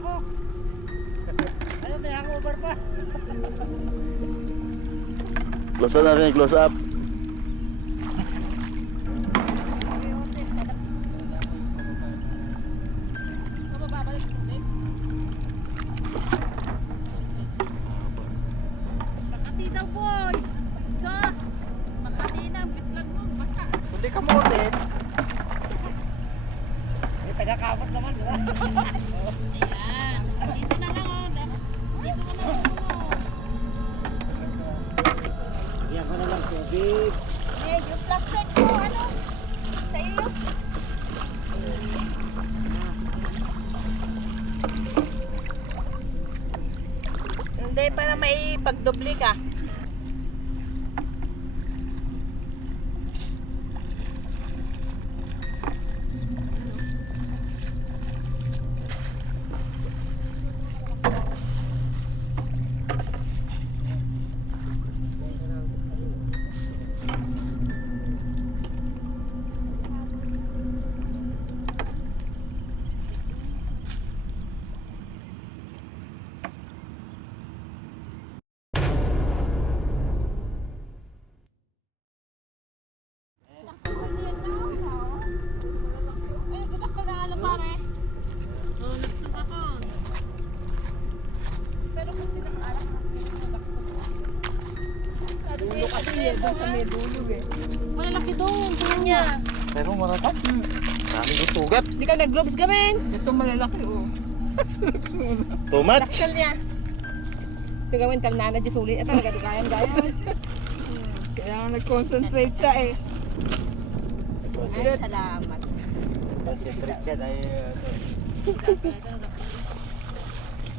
ako. Ayun, may hangover pa. Close up natin, close up. Makati daw boy. Sos. Makati na, bitlag mo, basa. Hindi ka motin. May taga-kapot naman, di ba? Ayan. Dito na lang oh. Dito ka na lang oh. Yan ko na lang tubig. Eh, yung plastic ko, ano? Sa iyo. Hindi, para may pagdubli ka. Ay, gitak ka na alam pare. Oo, nagsug ako. Pero kasi nakaalak kasi nagsug dulo kasi eh, doon sa may dulo eh. Malalaki doon, tingnan niya. Pero maratap. Dami yung sugat. Hindi ka nag-gloves gamin. Ito malalaki oh. Too much. Laksal niya. So gawin talnana di sulit. Ito nagkagayan-gayan. Kaya nag-concentrate siya eh. Ay, salamat. Concentrate siya dahil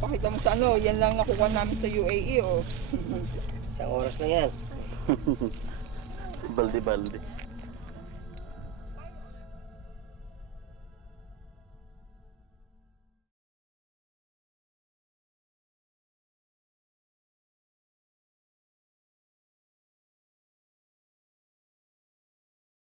Pakita mo sa ano, yan lang nakuha namin sa UAE oh. isang oras lang yan. Balde-balde.